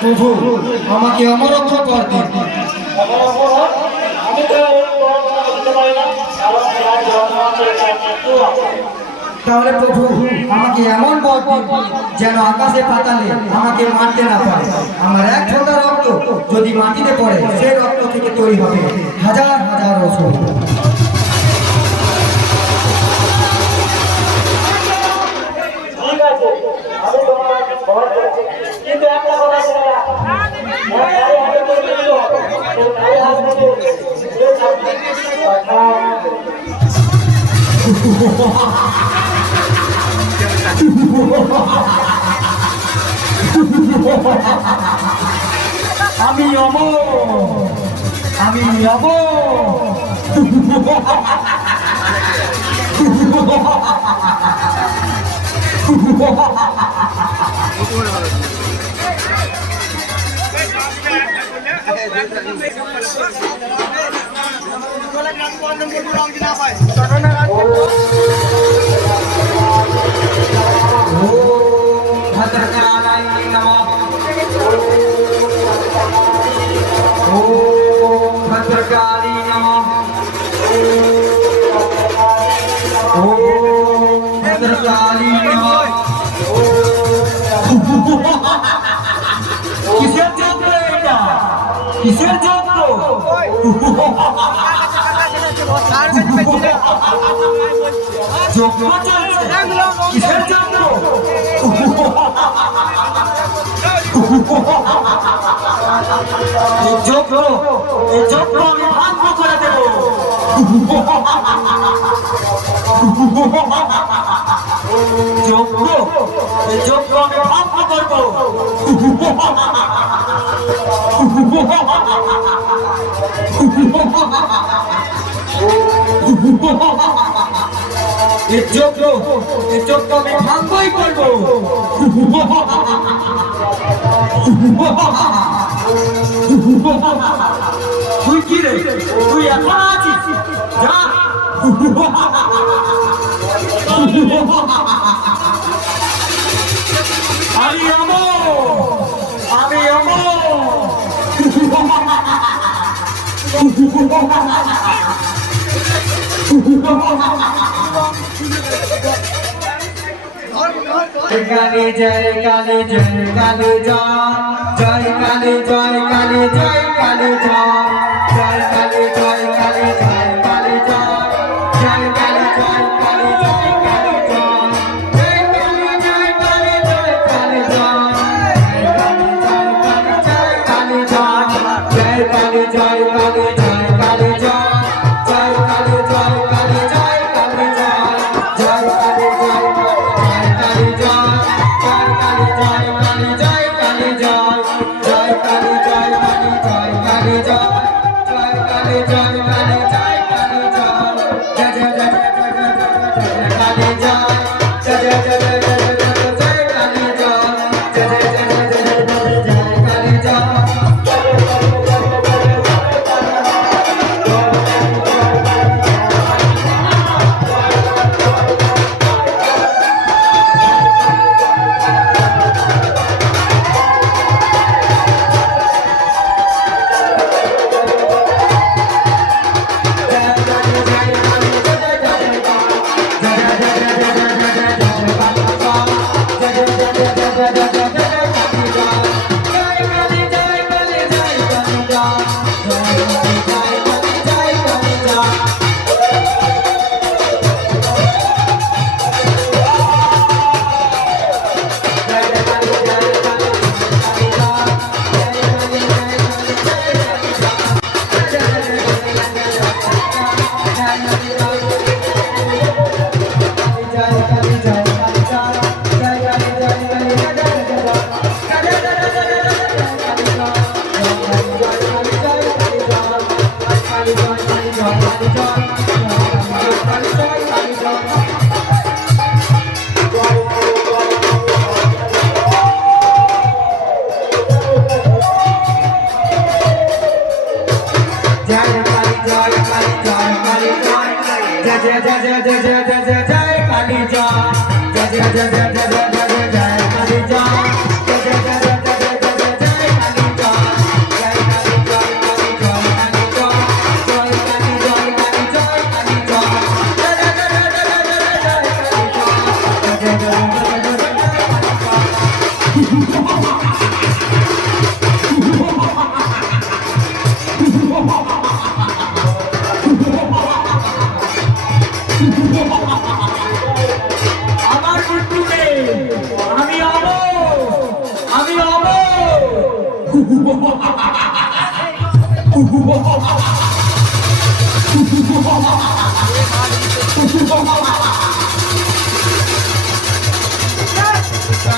প্রভু আমাকে অমরত্ব কর দিন। তাহলে প্রভু আমাকে এমন বর দিন যেন আকাশে পাতালে আমাকে মারতে না পারে। আমার এক ফোঁটা রক্ত যদি মাটিতে পড়ে সেই রক্ত থেকে তৈরি হবে হাজার হাজার ওষুধ। আমি অমর, আমি অমর। भद्रकाली नमः। ओम भद्रकाली नमः। किसের যন্ত্র এটা? কিসের যন্ত্র? যন্ত্র চলছে। কিসের যন্ত্র? এই যন্ত্র আমি ভঙ্গ করে দেব। যন্ত্র আমি ভঙ্গ করব। এই যন্ত্র আমি ভঙ্গই করব। তুই কি রে? তুই এখন আছিস? যা। আমি অমর, আমি অমর। কালী জয় কালী জয় কালী জয় কালী জয় কালী জয় কালী জয় কালী জয় কালী জয় কালী জয় কালী জয় কালী জয় কালী জয় কালী জয় কালী জয় কালী জয় কালী জয় কালী জয় জয় কালী জয় কালী জয় কালী জয় কালী জয় কালী জয়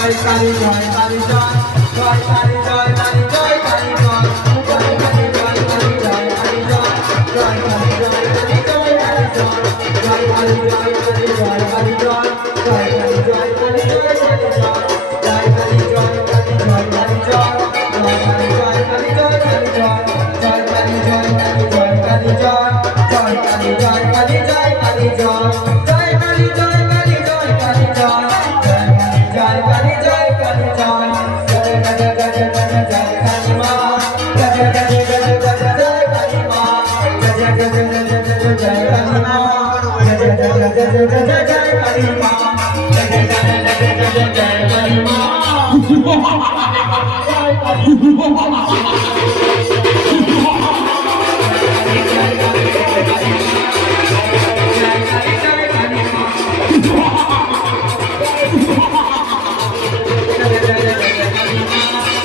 জয় কালী জয় কালী জয় জয় কালী জয় কালী জয় কালী জয় জয় কালী জয় কালী জয় কালী জয় জয় কালী জয় কালী জয় কালী জয় জয় কালী জয় কালী জয় কালী জয় জয় কালী জয় কালী জয় কালী জয় জয় কালী জয় কালী জয় কালী জয় জয় কালী জয় কালী জয় কালী জয় জয় কালী জয় কালী জয় কালী জয় জয় কালী জয় কালী জয় কালী জয় জয় কালী জয় কালী জয় কালী জয় জয় কালী জয় কালী জয় জয় জয় জয় জয় জয় জয় কালী মা জয়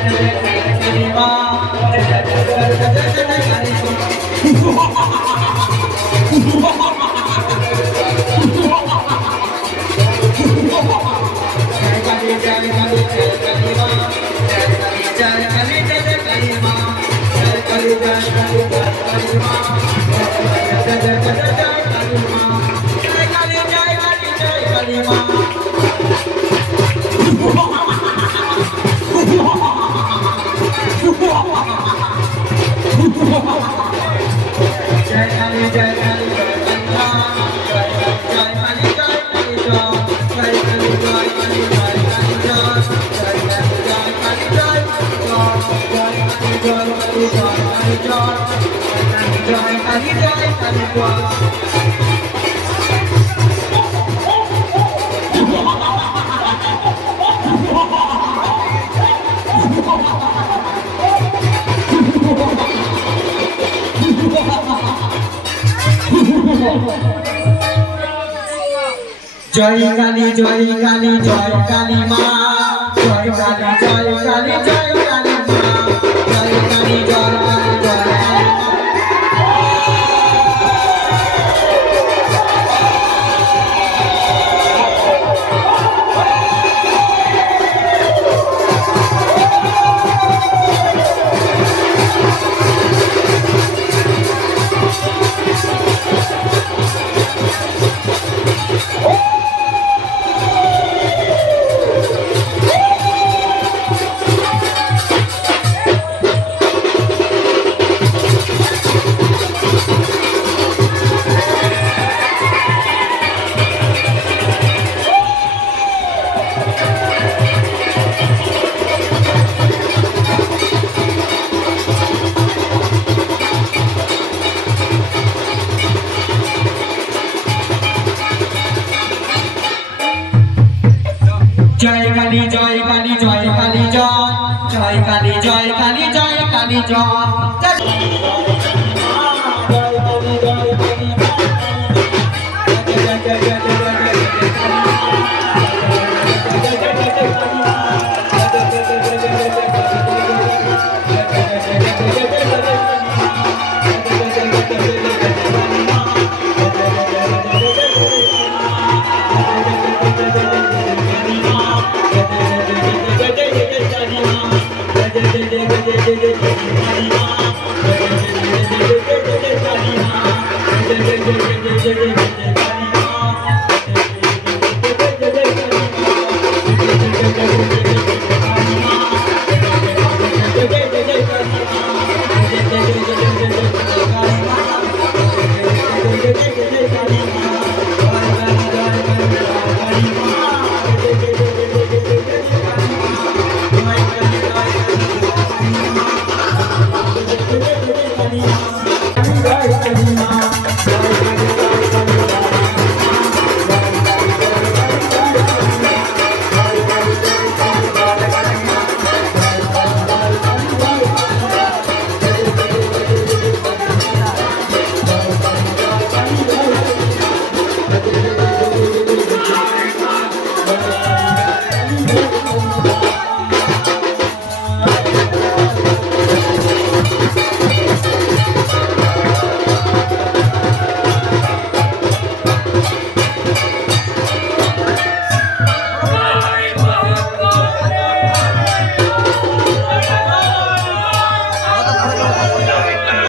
জয় জয় জয় জয় জয় কালী মা জয় জয় জয় জয় জয় জয় কালী মা জয় জয় জয় জয় জয় জয় কালী মা জয় জয় জয় জয় জয় জয় কালী মা জয় কালী জয় কালী জয় কালী মা জয় কালী জয় কালী জয় কালী মা জয় কালী জয় কালী জয় জয় কালী জয় কালী জয় কালী জয় জয় কালী জয় কালী জয় কালী জয়